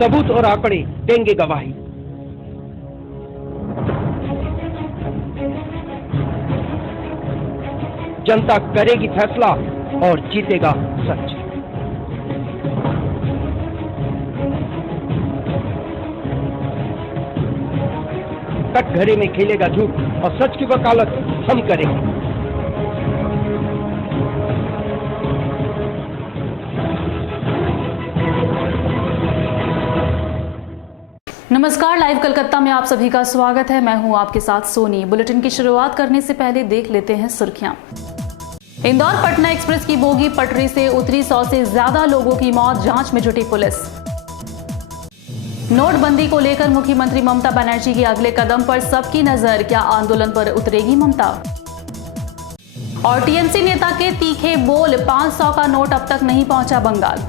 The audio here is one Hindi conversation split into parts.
सबूत और आंकड़े देंगे गवाही। जनता करेगी फैसला और जीतेगा सच। कटघरे में खेलेगा झूठ और सच की वकालत हम करेंगे। नमस्कार, लाइव कलकत्ता में आप सभी का स्वागत है। मैं हूं आपके साथ सोनी। बुलेटिन की शुरुआत करने से पहले देख लेते हैं सुर्खियां। इंदौर पटना एक्सप्रेस की बोगी पटरी से उतरी, 100 से ज्यादा लोगों की मौत, जांच में जुटी पुलिस। नोटबंदी को लेकर मुख्यमंत्री ममता बनर्जी के अगले कदम पर सबकी नजर, क्या आंदोलन पर उतरेगी ममता? और टीएमसी नेता के तीखे बोल, 500 का नोट अब तक नहीं पहुंचा बंगाल।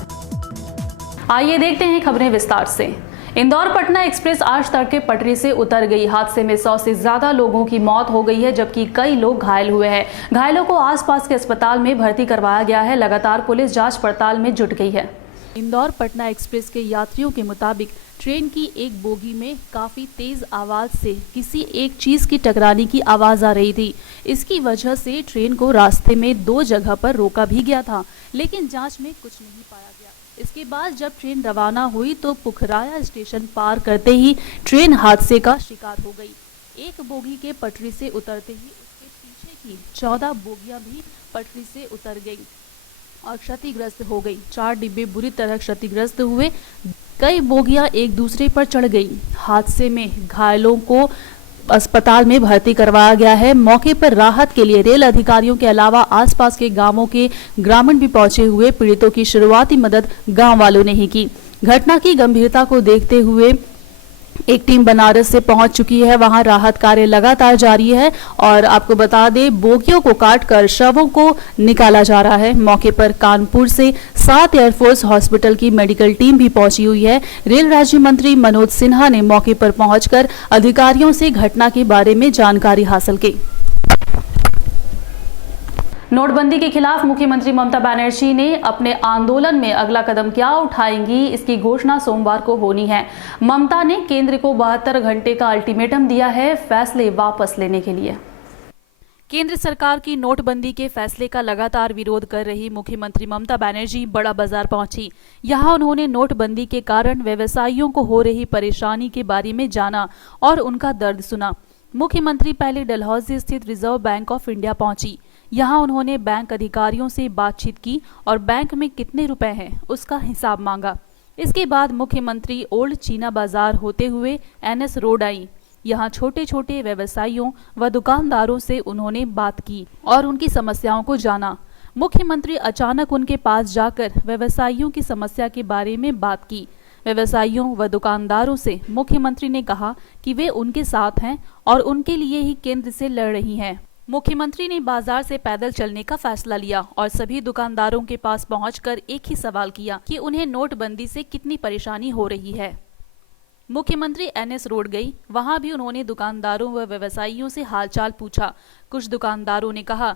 आइए देखते हैं खबरें विस्तार से। इंदौर पटना एक्सप्रेस आज तड़के पटरी से उतर गई। हादसे में 100 से ज्यादा लोगों की मौत हो गई है, जबकि कई लोग घायल हुए हैं। घायलों को आसपास के अस्पताल में भर्ती करवाया गया है। लगातार पुलिस जांच पड़ताल में जुट गई है। इंदौर पटना एक्सप्रेस के यात्रियों के मुताबिक ट्रेन की एक बोगी में काफी तेज आवाज से किसी एक चीज की टकराने की आवाज आ रही थी। इसकी वजह से ट्रेन को रास्ते में 2 जगह पर रोका भी गया था, लेकिन जांच में कुछ नहीं पाया गया। इसके बाद जब ट्रेन रवाना हुई तो पुखराया स्टेशन पार करते ही ट्रेन हादसे का शिकार हो गई। एक बोगी के पटरी से उतरते ही उसके पीछे की 14 बोगियां भी पटरी से उतर गई और क्षतिग्रस्त हो गई। 4 डिब्बे बुरी तरह क्षतिग्रस्त हुए। कई बोगियां एक दूसरे पर चढ़ गई। हादसे में घायलों को अस्पताल में भर्ती करवाया गया है। मौके पर राहत के लिए रेल अधिकारियों के अलावा आसपास के गांवों के ग्रामीण भी पहुंचे हुए। पीड़ितों की शुरुआती मदद गांव वालों ने ही की। घटना की गंभीरता को देखते हुए एक टीम बनारस से पहुंच चुकी है। वहां राहत कार्य लगातार जारी है और आपको बता दें, बोगियों को काटकर शवों को निकाला जा रहा है। मौके पर कानपुर से 7 एयरफोर्स हॉस्पिटल की मेडिकल टीम भी पहुंची हुई है। रेल राज्य मंत्री मनोज सिन्हा ने मौके पर पहुंचकर अधिकारियों से घटना के बारे में जानकारी हासिल की। नोटबंदी के खिलाफ मुख्यमंत्री ममता बनर्जी ने अपने आंदोलन में अगला कदम क्या उठाएंगी, इसकी घोषणा सोमवार को होनी है। ममता ने केंद्र को 72 घंटे का अल्टीमेटम दिया है फैसले वापस लेने के लिए। केंद्र सरकार की नोटबंदी के फैसले का लगातार विरोध कर रही मुख्यमंत्री ममता बनर्जी बड़ा बाजार पहुंची। यहां उन्होंने नोटबंदी के कारण व्यवसायियों को हो रही परेशानी के बारे में जाना और उनका दर्द सुना। मुख्यमंत्री पहले डलहौजी स्थित रिजर्व बैंक ऑफ इंडिया पहुंची। यहां उन्होंने बैंक अधिकारियों से बातचीत की और बैंक में कितने रुपए हैं उसका हिसाब मांगा। इसके बाद मुख्यमंत्री ओल्ड चीना बाजार होते हुए NS रोड आई। यहां छोटे छोटे व्यवसायियों व दुकानदारों से उन्होंने बात की और उनकी समस्याओं को जाना। मुख्यमंत्री अचानक उनके पास जाकर व्यवसायियों की समस्या के बारे में बात की। व्यवसायियों व दुकानदारों से मुख्यमंत्री ने कहा कि वे उनके साथ हैं और उनके लिए ही केंद्र से लड़ रही हैं। मुख्यमंत्री ने बाजार से पैदल चलने का फैसला लिया और सभी दुकानदारों के पास पहुंचकर एक ही सवाल किया कि उन्हें नोटबंदी से कितनी परेशानी हो रही है। मुख्यमंत्री NS रोड गई। वहां भी उन्होंने दुकानदारों व व्यवसायियों से हालचाल पूछा। कुछ दुकानदारों ने कहा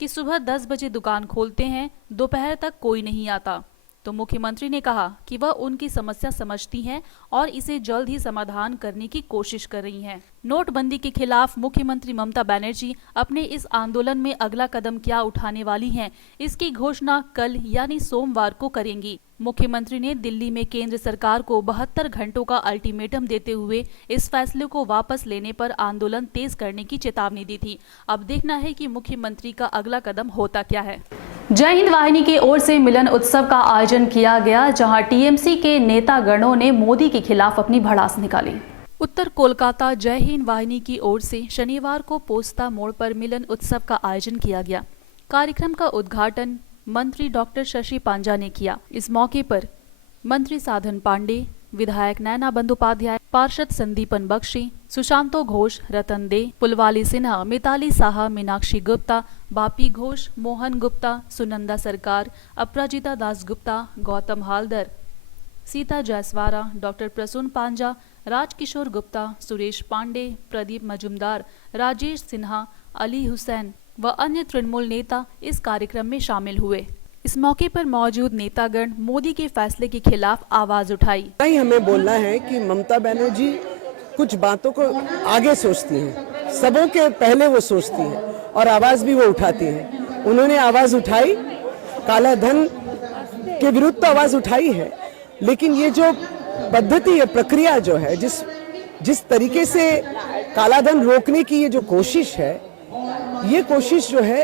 कि सुबह 10 बजे दुकान खोलते हैं, दोपहर तक कोई नहीं आता। तो मुख्यमंत्री ने कहा कि वह उनकी समस्या समझती हैं और इसे जल्द ही समाधान करने की कोशिश कर रही हैं। नोटबंदी के खिलाफ मुख्यमंत्री ममता बनर्जी अपने इस आंदोलन में अगला कदम क्या उठाने वाली हैं, इसकी घोषणा कल यानी सोमवार को करेंगी। मुख्यमंत्री ने दिल्ली में केंद्र सरकार को 72 घंटों का अल्टीमेटम देते हुए इस फैसले को वापस लेने पर आंदोलन तेज करने की चेतावनी दी थी। अब देखना है कि मुख्यमंत्री का अगला कदम होता क्या है। जय हिंद वाहिनी की ओर से मिलन उत्सव का आयोजन किया गया, जहां टीएमसी के नेता गणों ने मोदी के खिलाफ अपनी भड़ास निकाली। उत्तर कोलकाता जय हिंद वाहिनी की ओर से शनिवार को पोस्ता मोड़ पर मिलन उत्सव का आयोजन किया गया। कार्यक्रम का उद्घाटन मंत्री डॉक्टर शशि पांजा ने किया। इस मौके पर मंत्री साधन पांडे, विधायक नैना बंदोपाध्याय, पार्षद संदीपन बख्शी, सुशांतो घोष, रतन दे, पुलवाली सिन्हा, मिताली साहा, मीनाक्षी गुप्ता, बापी घोष, मोहन गुप्ता, सुनंदा सरकार, अपराजिता दास गुप्ता, गौतम हालदर, सीता जायसवारा, डॉक्टर प्रसून पांजा, राजकिशोर गुप्ता, सुरेश पांडे, प्रदीप मजुमदार, राजेश सिन्हा, अली हुसैन व अन्य तृणमूल नेता इस कार्यक्रम में शामिल हुए। इस मौके पर मौजूद नेतागण मोदी के फैसले के खिलाफ आवाज उठाई। नहीं, हमें बोलना है कि ममता बनर्जी कुछ बातों को आगे सोचती हैं, सबों के पहले वो सोचती हैं और आवाज भी वो उठाती हैं। उन्होंने आवाज उठाई, काला धन के विरुद्ध तो आवाज उठाई है, लेकिन ये जो पद्धति है, प्रक्रिया जो है, जिस तरीके से काला धन रोकने की ये जो कोशिश है, ये कोशिश जो है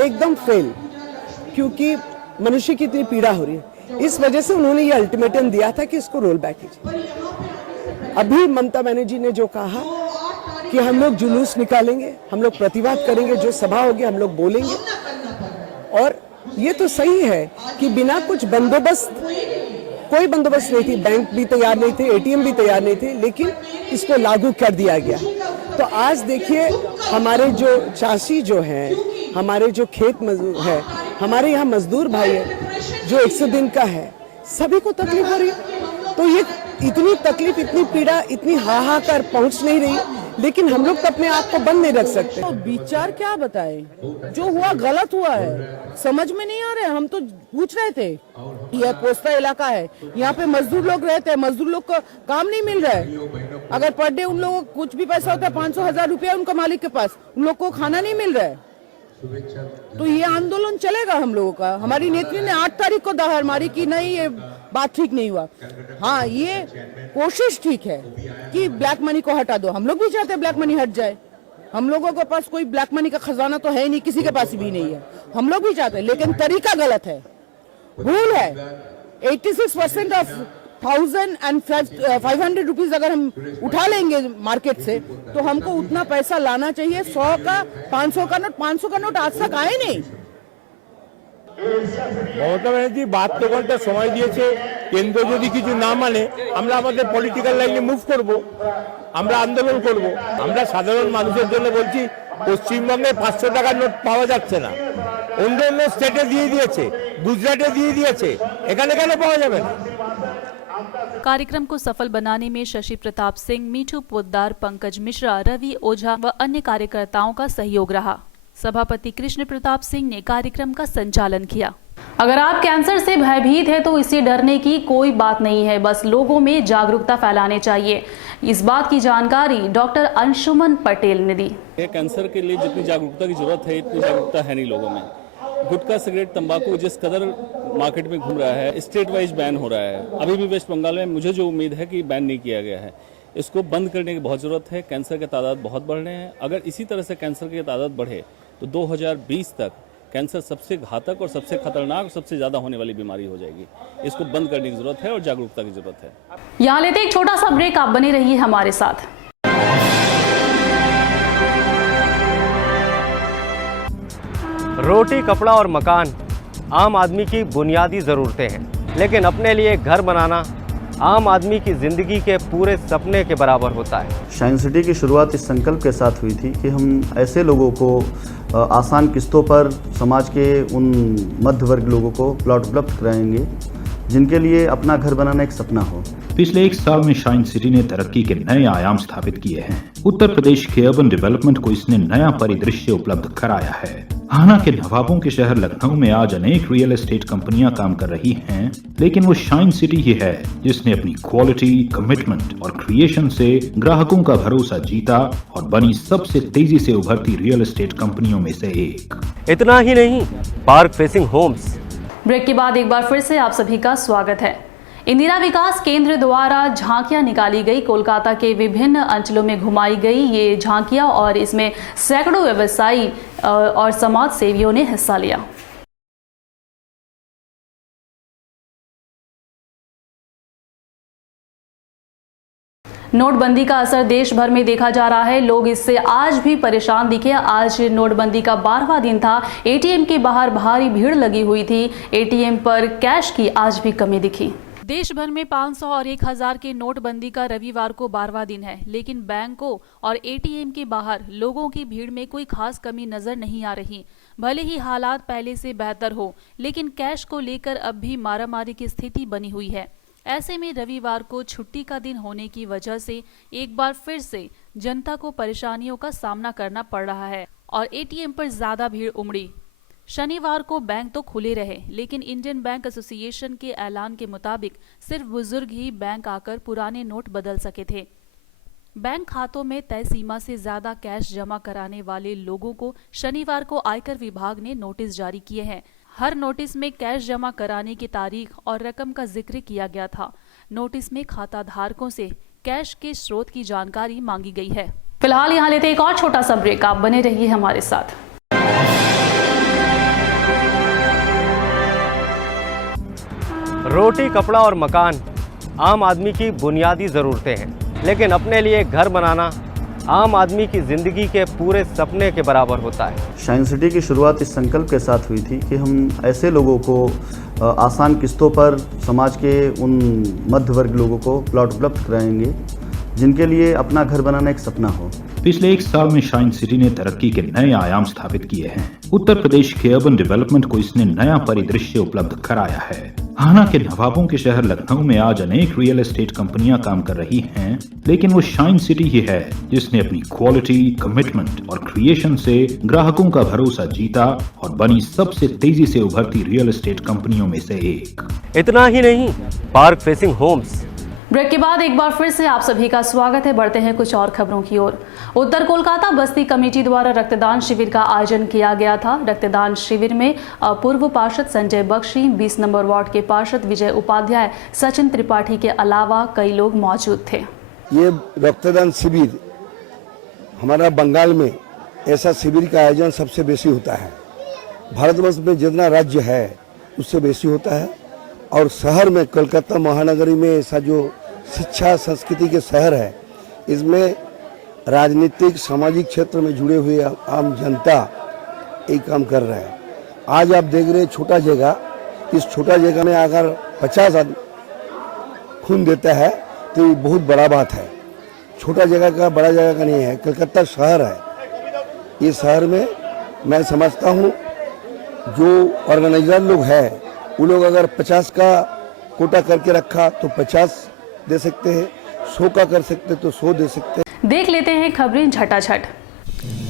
एकदम फेल, क्योंकि मनुष्य की इतनी पीड़ा हो रही है। इस वजह से उन्होंने ये अल्टीमेटम दिया था कि इसको रोल बैक कीजिए। अभी ममता बनर्जी ने जो कहा कि हम लोग जुलूस निकालेंगे, हम लोग प्रतिवाद करेंगे, जो सभा होगी हम लोग बोलेंगे, और ये तो सही है कि बिना कुछ बंदोबस्त, कोई बंदोबस्त नहीं थी, बैंक भी तैयार नहीं थे, एटीएम भी तैयार नहीं थे, लेकिन इसको लागू कर दिया गया। तो आज देखिए, हमारे जो चाषी जो हैं, हमारे जो खेत मजदूर है, हमारे यहाँ मजदूर भाई है जो 100 दिन का है, सभी को तकलीफ हो रही है। तो ये इतनी तकलीफ, इतनी पीड़ा, इतनी हाहाकार पहुंच नहीं रही, लेकिन हम लोग तो अपने आप को बंद नहीं रख सकते। तो विचार क्या बताए, जो हुआ गलत हुआ है, समझ में नहीं आ रहा है। हम तो पूछ रहे थे, यह पोस्ता इलाका है, यहाँ पे मजदूर लोग रहते हैं, मजदूर लोग को काम नहीं मिल रहा है। अगर पर डे उन लोगों को कुछ भी पैसा होता है, 500-1000 रुपया उनका मालिक के पास, उन लोग को खाना नहीं मिल रहा है। तो ये आंदोलन चलेगा हम लोगों का। हमारी नेत्री ने 8 तारीख को दहाड़ मारी कि नहीं, ये बात ठीक नहीं हुआ। हाँ, ये कोशिश ठीक है कि ब्लैक मनी को हटा दो, हम लोग भी चाहते हैं ब्लैक मनी हट जाए। हम लोगों के पास कोई ब्लैक मनी का खजाना तो है नहीं, किसी के पास भी नहीं है, हम लोग भी चाहते हैं, लेकिन तरीका गलत है, भूल है। 86% ऑफ 1,500 रुपीज अगर हम उठा लेंगे मार्केट से, तो हमको उतना पैसा लाना चाहिए। 100 का 500 का नोट, 500 का नोट आज तक आए नहीं। মমতা ব্যানার্জি বাদ তো ঘন্টা সময় দিয়েছে, কেন্দ্র যদি কিছু না মানে আমরা আমাদের পলিটিক্যাল লাইনে মুভ করব, আমরা আন্দোলন করব। আমরা সাধারণ মানুষের জন্য বলছি, পশ্চিমবঙ্গে 500 টাকার নোট পাওয়া যাচ্ছে না, অন্য অন্য স্টেটে দিয়ে দিয়েছে, গুজরাটে দিয়ে দিয়েছে, এখানে কেন পাওয়া যাবে না? कार्यक्रम को सफल बनाने में शशि प्रताप सिंह, मीठू पोद्दार, पंकज मिश्रा, रवि ओझा व अन्य कार्यकर्ताओं का सहयोग रहा। सभापति कृष्ण प्रताप सिंह ने कार्यक्रम का संचालन किया। अगर आप कैंसर से भयभीत है तो इससे डरने की कोई बात नहीं है, बस लोगों में जागरूकता फैलाने चाहिए। इस बात की जानकारी डॉक्टर अंशुमन पटेल ने दी। कैंसर के लिए जितनी जागरूकता की जरूरत है, इतनी जागरूकता है नहीं लोगों में। गुटखा, सिगरेट, तंबाकू जिस कदर मार्केट में घूम रहा है, स्टेट वाइज बैन हो रहा है। अभी भी वेस्ट बंगाल में मुझे जो उम्मीद है कि बैन नहीं किया गया है, इसको बंद करने की बहुत ज़रूरत है। कैंसर के तादाद बहुत बढ़ रहे हैं। अगर इसी तरह से कैंसर की तादाद बढ़े तो 2020 तक कैंसर सबसे घातक और सबसे खतरनाक और सबसे ज़्यादा होने वाली बीमारी हो जाएगी। इसको बंद करने की ज़रूरत है और जागरूकता की ज़रूरत है। यहाँ लेते एक छोटा सा ब्रेक, आप बने रहिए हमारे साथ। रोटी, कपड़ा और मकान आम आदमी की बुनियादी ज़रूरतें हैं, लेकिन अपने लिए घर बनाना आम आदमी की ज़िंदगी के पूरे सपने के बराबर होता है। शाइन सिटी की शुरुआत इस संकल्प के साथ हुई थी कि हम ऐसे लोगों को आसान किस्तों पर समाज के उन मध्य वर्ग लोगों को प्लॉट उपलब्ध कराएंगे जिनके लिए अपना घर बनाना एक सपना हो। पिछले 1 साल में शाइन सिटी ने तरक्की के नए आयाम स्थापित किए हैं। उत्तर प्रदेश के अर्बन डेवलपमेंट को इसने नया परिदृश्य उपलब्ध कराया है। हालांकि नवाबों के शहर लखनऊ में आज अनेक रियल एस्टेट कंपनियां काम कर रही हैं, लेकिन वो शाइन सिटी ही है जिसने अपनी क्वालिटी, कमिटमेंट और क्रिएशन से ग्राहकों का भरोसा जीता और बनी सबसे तेजी से उभरती रियल एस्टेट कंपनियों में से एक। इतना ही नहीं, पार्क फेसिंग होम्स। ब्रेक के बाद एक बार फिर से आप सभी का स्वागत है। इंदिरा विकास केंद्र द्वारा झांकियां निकाली गई, कोलकाता के विभिन्न अंचलों में घुमाई गई ये झांकियां और इसमें सैकड़ों व्यवसायी और समाज सेवियों ने हिस्सा लिया। नोटबंदी का असर देश भर में देखा जा रहा है। लोग इससे आज भी परेशान दिखे। आज नोटबंदी का 12वां दिन था। एटीएम के बाहर भारी भीड़ लगी हुई थी। एटीएम पर कैश की आज भी कमी दिखी। देश भर में 500 और 1000 के नोटबंदी का रविवार को 12वां दिन है, लेकिन बैंकों और एटीएम के बाहर लोगों की भीड़ में कोई खास कमी नजर नहीं आ रही। भले ही हालात पहले से बेहतर हो, लेकिन कैश को लेकर अब भी मारामारी की स्थिति बनी हुई है। ऐसे में रविवार को छुट्टी का दिन होने की वजह से एक बार फिर से जनता को परेशानियों का सामना करना पड़ रहा है और एटीएम पर ज्यादा भीड़ उमड़ी। शनिवार को बैंक तो खुले रहे, लेकिन इंडियन बैंक एसोसिएशन के ऐलान के मुताबिक सिर्फ बुजुर्ग ही बैंक आकर पुराने नोट बदल सके थे। बैंक खातों में तय सीमा से ज्यादा कैश जमा कराने वाले लोगों को शनिवार को आयकर विभाग ने नोटिस जारी किए हैं। हर नोटिस में कैश जमा कराने की तारीख और रकम का जिक्र किया गया था। नोटिस में खाता धारकों से कैश के स्रोत की जानकारी मांगी गई है। फिलहाल यहाँ लेते एक और छोटा सा ब्रेक, आप बने रहिए हमारे साथ। रोटी, कपड़ा और मकान आम आदमी की बुनियादी ज़रूरतें हैं, लेकिन अपने लिए घर बनाना आम आदमी की ज़िंदगी के पूरे सपने के बराबर होता है। शाइन सिटी की शुरुआत इस संकल्प के साथ हुई थी कि हम ऐसे लोगों को आसान किस्तों पर समाज के उन मध्य वर्ग लोगों को प्लॉट उपलब्ध कराएंगे जिनके लिए अपना घर बनाना एक सपना हो। पिछले 1 साल में शाइन सिटी ने तरक्की के नए आयाम स्थापित किए हैं। उत्तर प्रदेश के अर्बन डेवलपमेंट को इसने नया परिदृश्य उपलब्ध कराया है। हाना के नवाबों के शहर लखनऊ में आज अनेक रियल एस्टेट कंपनियां काम कर रही हैं, लेकिन वो शाइन सिटी ही है जिसने अपनी क्वालिटी, कमिटमेंट और क्रिएशन से ग्राहकों का भरोसा जीता और बनी सबसे तेजी से उभरती रियल एस्टेट कंपनियों में से एक। इतना ही नहीं, पार्क फेसिंग होम्स। ब्रेक के बाद एक बार फिर से आप सभी का स्वागत है। बढ़ते हैं कुछ और खबरों की ओर। उत्तर कोलकाता बस्ती कमेटी द्वारा रक्तदान शिविर का आयोजन किया गया था। रक्तदान शिविर में पूर्व पार्षद संजय बख्शी, 20 नंबर वार्ड के पार्षद विजय उपाध्याय, सचिन त्रिपाठी के अलावा कई लोग मौजूद थे। ये रक्तदान शिविर हमारा बंगाल में ऐसा शिविर का आयोजन सबसे बेसी होता है। भारतवर्ष में जितना राज्य है उससे बेसी होता है, और शहर में कोलकाता महानगरी में ऐसा जो शिक्षा संस्कृति के शहर है, इसमें राजनीतिक सामाजिक क्षेत्र में जुड़े हुए आम जनता एक काम कर रहा है। आज आप देख रहे हैं छोटा जगह, इस छोटा जगह में अगर 50 आदमी खून देता है तो ये बहुत बड़ा बात है। छोटा जगह का बड़ा जगह का नहीं है, कलकत्ता शहर है। इस शहर में मैं समझता हूँ जो ऑर्गेनाइजर लोग हैं वो लोग अगर 50 का कोटा करके रखा तो 50 दे सकते हैं, 100 का कर सकते तो 100 दे सकते हैं। देख लेते हैं खबरें झटाझट।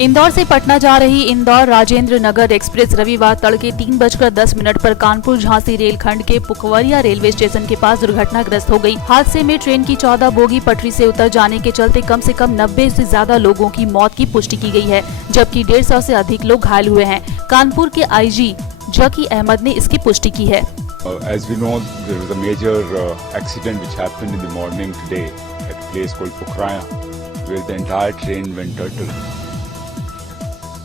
इंदौर से पटना जा रही इंदौर राजेंद्र नगर एक्सप्रेस रविवार तड़के 3:10 पर कानपुर झांसी रेलखंड के पुखवरिया रेलवे स्टेशन के पास दुर्घटनाग्रस्त हो गई। हादसे में ट्रेन की 14 बोगी पटरी से उतर जाने के चलते कम से कम 90 से ज्यादा लोगों की मौत की पुष्टि की गई है, जबकि 150 से अधिक लोग घायल हुए हैं। कानपुर के IG जकी अहमद ने इसकी पुष्टि की है। As we know, there was a major accident which happened in the morning today at a place called Pukhraya, where the entire train went turtle.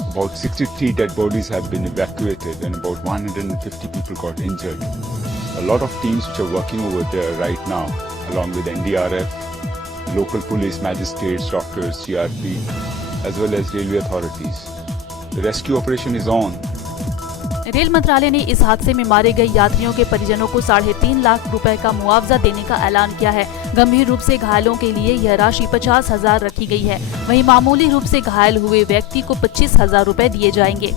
About 63 dead bodies have been evacuated and about 150 people got injured. A lot of teams which are working over there right now, along with NDRF, local police, magistrates, doctors, CRP, as well as railway authorities. The rescue operation is on. Rail मंत्रालय ने इस हादसे में मारे गए यात्रियों के परिजनों को 3.5 लाख रुपए का मुआवजा देने का ऐलान किया है। गंभीर रूप से घायलों के लिए यह राशि 50,000 रखी गई है। वहीं मामूली रूप से घायल हुए व्यक्ति को 25,000 रुपए दिए जाएंगे।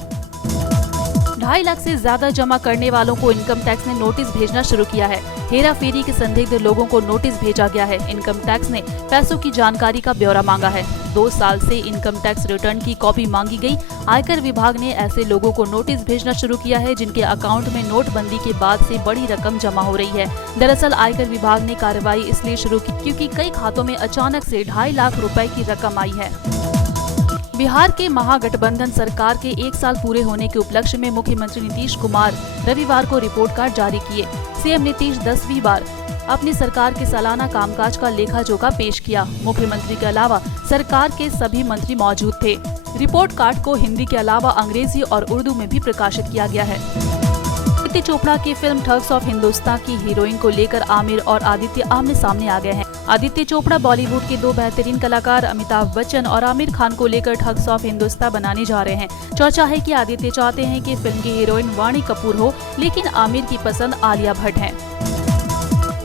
2.5 लाख से ज्यादा जमा करने वालों को इनकम टैक्स ने नोटिस भेजना शुरू किया है। हेरा फेरी के संदिग्ध लोगों को नोटिस भेजा गया है। इनकम टैक्स ने पैसों की जानकारी का ब्यौरा मांगा है। 2 साल से इनकम टैक्स रिटर्न की कॉपी मांगी गई। आयकर विभाग ने ऐसे लोगों को नोटिस भेजना शुरू किया है जिनके अकाउंट में नोटबंदी के बाद से बड़ी रकम जमा हो रही है। दरअसल आयकर विभाग ने कार्रवाई इसलिए शुरू की क्योंकि कई खातों में अचानक से 2.5 लाख रुपए की रकम आई है। बिहार के महागठबंधन सरकार के 1 साल पूरे होने के उपलक्ष्य में मुख्यमंत्री नीतीश कुमार रविवार को रिपोर्ट कार्ड जारी किए। सीएम नीतीश 10वीं बार अपनी सरकार के सालाना कामकाज का लेखा जोखा पेश किया। मुख्यमंत्री के अलावा सरकार के सभी मंत्री मौजूद थे। रिपोर्ट कार्ड को हिंदी के अलावा अंग्रेजी और उर्दू में भी प्रकाशित किया गया है। आदित्य चोपड़ा की फिल्म ठग्स ऑफ हिंदुस्तान की हीरोइन को लेकर आमिर और आदित्य आमने सामने आ गए हैं। आदित्य चोपड़ा बॉलीवुड के 2 बेहतरीन कलाकार अमिताभ बच्चन और आमिर खान को लेकर ठग्स ऑफ हिंदुस्तान बनाने जा रहे हैं। चर्चा है कि आदित्य चाहते हैं कि फिल्म की हीरोइन वाणी कपूर हो, लेकिन आमिर की पसंद आलिया भट्ट है।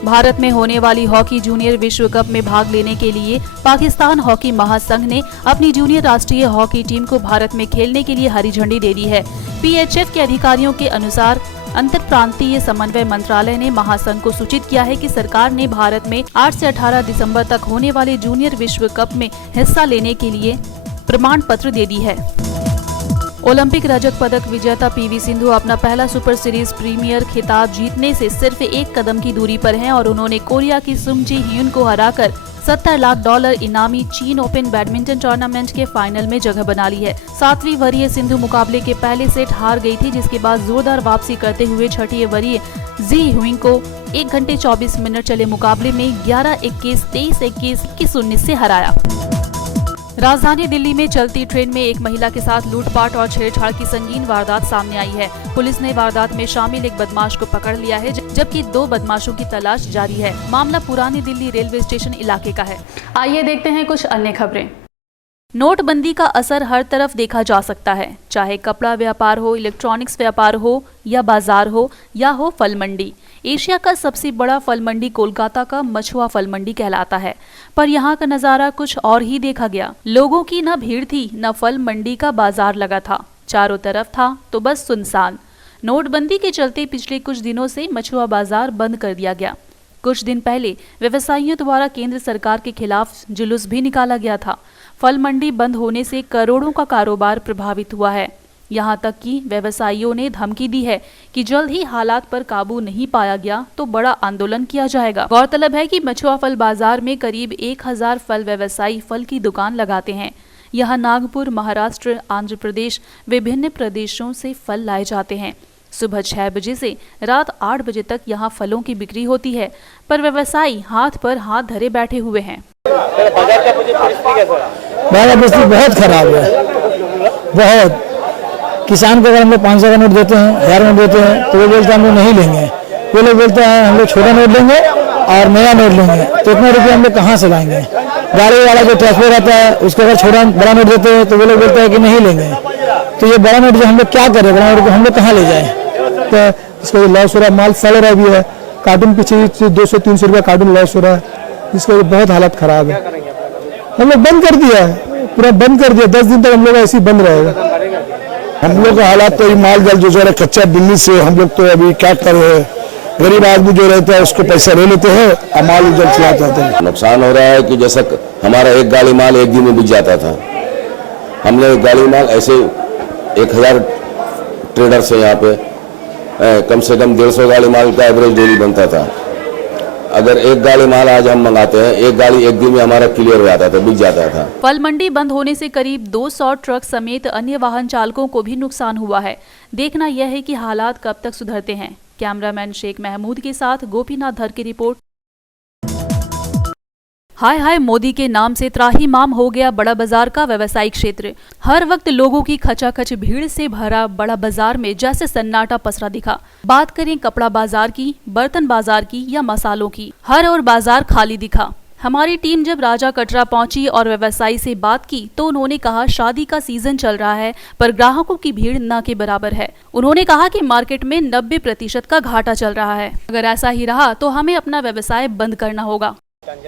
भारत में होने वाली हॉकी जूनियर विश्व कप में भाग लेने के लिए पाकिस्तान हॉकी महासंघ ने अपनी जूनियर राष्ट्रीय हॉकी टीम को भारत में खेलने के लिए हरी झंडी दे दी है। PHF के अधिकारियों के अनुसार अंतर प्रांतीय समन्वय मंत्रालय ने महासंघ को सूचित किया है कि सरकार ने भारत में 8 से 18 दिसंबर तक होने वाले जूनियर विश्व कप में हिस्सा लेने के लिए प्रमाण पत्र दे दी है। ओलंपिक रजत पदक विजेता पीवी सिंधु अपना पहला सुपर सीरीज प्रीमियर खिताब जीतने से सिर्फ एक कदम की दूरी पर हैं और उन्होंने कोरिया की सुंग जी ह्यून को हराकर $70 लाख इनामी चीन ओपन बैडमिंटन टूर्नामेंट के फाइनल में जगह बना ली है। 7वीं वरीय सिंधु मुकाबले के पहले सेट हार गई थी, जिसके बाद जोरदार वापसी करते हुए 6वीं वरीय जी ह्यून को 1 घंटे 24 मिनट चले मुकाबले में 11-21, 23-21, 21-19 से हराया। राजधानी दिल्ली में चलती ट्रेन में एक महिला के साथ लूटपाट और छेड़छाड़ की संगीन वारदात सामने आई है। पुलिस ने वारदात में शामिल एक बदमाश को पकड़ लिया है, जबकि 2 बदमाशों की तलाश जारी है। मामला पुरानी दिल्ली रेलवे स्टेशन इलाके का है। आइए देखते हैं कुछ अन्य खबरें। नोटबंदी का असर हर तरफ देखा जा सकता है, चाहे कपड़ा व्यापार हो, इलेक्ट्रॉनिक्स व्यापार हो या बाजार हो या हो फल मंडी। एशिया का सबसे बड़ा फल मंडी कोलकाता का मछुआ फल मंडी कहलाता है, पर यहाँ का नज़ारा कुछ और ही देखा गया। लोगों की न भीड़ थी, न फल मंडी का बाजार लगा था। चारों तरफ था तो बस सुनसान। नोटबंदी के चलते पिछले कुछ दिनों से मछुआ बाजार बंद कर दिया गया। कुछ दिन पहले व्यवसायियों द्वारा केंद्र सरकार के खिलाफ जुलूस भी निकाला गया था। फल मंडी बंद होने से करोड़ों का कारोबार प्रभावित हुआ है। यहाँ तक कि व्यवसायियों ने धमकी दी है कि जल्द ही हालात पर काबू नहीं पाया गया तो बड़ा आंदोलन किया जाएगा। गौरतलब है कि मछुआ फल बाजार में करीब 1000 फल व्यवसायी फल की दुकान लगाते हैं। यहाँ नागपुर, महाराष्ट्र, आंध्र प्रदेश, विभिन्न प्रदेशों से फल लाए जाते हैं। सुबह 6 बजे से रात 8 बजे तक यहाँ फलों की बिक्री होती है, पर व्यवसायी हाथ पर हाथ धरे बैठे हुए हैं। परिस्थिति बहुत खराब है, बहुत। किसान को अगर हम लोग 500 का नोट देते हैं, 1000 नोट देते हैं, तो वो बोलते हैं हम लोग नहीं लेंगे। वो लोग बोलते हैं हम लोग छोटा नोट लेंगे और नया नोट लेंगे, तो इतने रुपये हम लोग कहाँ से लाएंगे। गाड़ी वाला जो ट्रांसपोर्ट रहता है उसको अगर छोटा बड़ा नोट देते हैं तो वो लोग बोलते हैं कि नहीं लेंगे। तो ये बड़ा नोट जो हम लोग क्या करें, बड़ा नोट को हम लोग कहाँ ले जाएं। तो इसका लॉस हो रहा है, माल सड़ रहा भी है। कार्टून पीछे 200-300 रुपया कार्टून लॉस हो रहा है, इसका बहुत हालत खराब है। हम लोग बंद कर दिया है, पूरा बंद कर दिया। 10 दिन तक हम लोग ऐसे ही बंद रहेगा। हम लोग का हालात तो माल जल जो है कच्चा दिल्ली से, हम लोग तो अभी क्या कर रहे हैं, गरीब आदमी जो रहता है उसको पैसा ले लेते हैं और माल जल चला जाते हैं। नुकसान हो रहा है कि जैसा हमारा एक गाड़ी माल एक दिन में बिक जाता था। हमने एक गाड़ी माल ऐसे 1000 ट्रेडर से यहाँ पे कम से कम 150 गाड़ी माल का एवरेज डेली बनता था। अगर एक गाड़ी माल आज हम मंगाते हैं, एक गाड़ी एक दिन में हमारा क्लियर हो जाता था, बिक जाता था। फल मंडी बंद होने से करीब 200 ट्रक समेत अन्य वाहन चालकों को भी नुकसान हुआ है। देखना यह है कि हालात कब तक सुधरते हैं। कैमरामैन शेख महमूद के साथ गोपीनाथ धर की रिपोर्ट। हाय हाय मोदी के नाम से त्राहिमाम हो गया बड़ा बाजार का व्यवसायिक क्षेत्र। हर वक्त लोगों की खचाखच भीड़ से भरा बड़ा बाजार में जैसे सन्नाटा पसरा दिखा। बात करें कपड़ा बाजार की, बर्तन बाजार की या मसालों की, हर और बाजार खाली दिखा। हमारी टीम जब राजा कटरा पहुंची और व्यवसायी से बात की तो उन्होंने कहा शादी का सीजन चल रहा है पर ग्राहकों की भीड़ न के बराबर है। उन्होंने कहा कि मार्केट में 90% का घाटा चल रहा है। अगर ऐसा ही रहा तो हमें अपना व्यवसाय बंद करना होगा।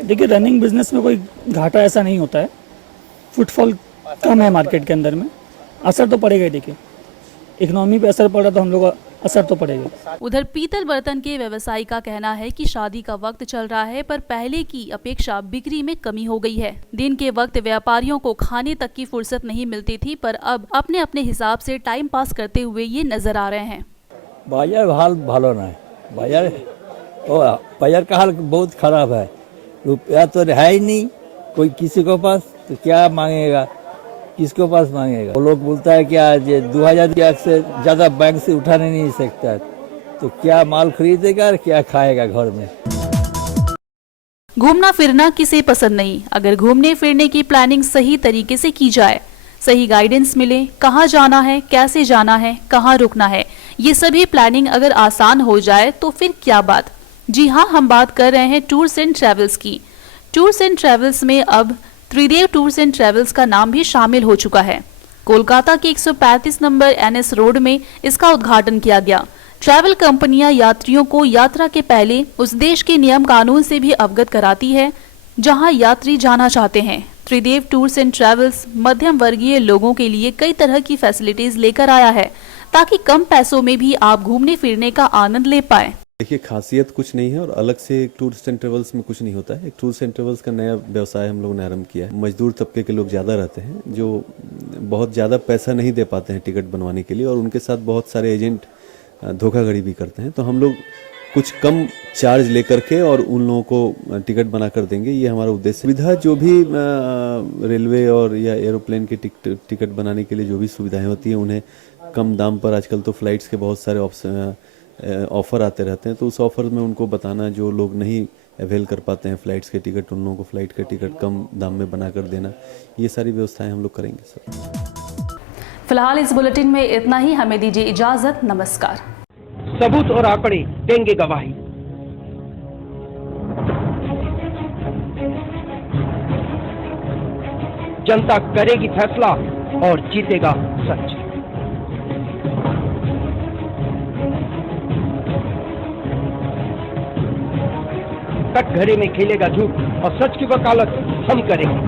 देखिए, रनिंग बिजनेस में कोई घाटा ऐसा नहीं होता है। फुटफॉल कम है मार्केट के अंदर में, असर तो पड़ेगा ही। देखिए, इकोनॉमी पे असर पड़ रहा तो हम लोग का असर तो पड़ेगा। उधर पीतल बर्तन के व्यवसायी का कहना है कि शादी का वक्त चल रहा है पर पहले की अपेक्षा बिक्री में कमी हो गई है। दिन के वक्त व्यापारियों को खाने तक की फुर्सत नहीं मिलती थी, पर अब अपने अपने हिसाब से टाइम पास करते हुए ये नजर आ रहे हैं। बाजार हाल भालो ना है, बाजार का हाल बहुत खराब है। रुपया तो है ही नहीं, कोई किसी को पास, तो क्या मांगेगा, किसको पास मांगेगा। वो लोग बोलता है क्या 2000 से ज्यादा बैंक से उठाने नहीं सकता, तो क्या माल खरीदेगा और क्या खाएगा घर में। घूमना फिरना किसे पसंद नहीं, अगर घूमने फिरने की प्लानिंग सही तरीके से की जाए, सही गाइडेंस मिले, कहाँ जाना है, कैसे जाना है, कहाँ रुकना है, ये सभी प्लानिंग अगर आसान हो जाए तो फिर क्या बात। जी हाँ, हम बात कर रहे हैं टूर्स एंड ट्रेवल्स की। टूर्स एंड ट्रेवल्स में अब त्रिदेव टूर्स एंड ट्रेवल्स का नाम भी शामिल हो चुका है। कोलकाता के 135 नंबर NS रोड में इसका उद्घाटन किया गया। ट्रैवल कंपनियां यात्रियों को यात्रा के पहले उस देश के नियम कानून से भी अवगत कराती है जहां यात्री जाना चाहते हैं। त्रिदेव टूर्स एंड ट्रेवल्स मध्यम वर्गीय लोगों के लिए कई तरह की फैसिलिटीज लेकर आया है ताकि कम पैसों में भी आप घूमने फिरने का आनंद ले पाएं। देखिए, खासियत कुछ नहीं है और अलग से टूरिस्ट एंड ट्रेवल्स में कुछ नहीं होता है। एक टूरिस्ट एंड ट्रेवल्स का नया व्यवसाय हम लोगों ने आरंभ किया है। मजदूर तबके के लोग ज़्यादा रहते हैं जो बहुत ज़्यादा पैसा नहीं दे पाते हैं टिकट बनवाने के लिए, और उनके साथ बहुत सारे एजेंट धोखाधड़ी भी करते हैं। तो हम लोग कुछ कम चार्ज लेकर के और उन लोगों को टिकट बना कर देंगे, ये हमारा उद्देश्य। सुविधा जो भी रेलवे और या एरोप्लेन के टिकट बनाने के लिए जो भी सुविधाएं होती हैं, उन्हें कम दाम पर, आजकल तो फ्लाइट्स के बहुत सारे ऑफर आते रहते हैं, तो उस ऑफर में उनको बताना, जो लोग नहीं अवेल कर पाते हैं फ्लाइट्स के टिकट, उन लोगों को फ्लाइट का टिकट कम दाम में बना कर देना, ये सारी व्यवस्थाएं हम लोग करेंगे सर। फिलहाल इस बुलेटिन में इतना ही। हमें दीजिए इजाजत। नमस्कार। सबूत और आंकड़े देंगे गवाही। जनता करेगी फैसला और जीतेगा सच। कटघरे में खेलेगा झूठ और सच की वकालत हम करेंगे।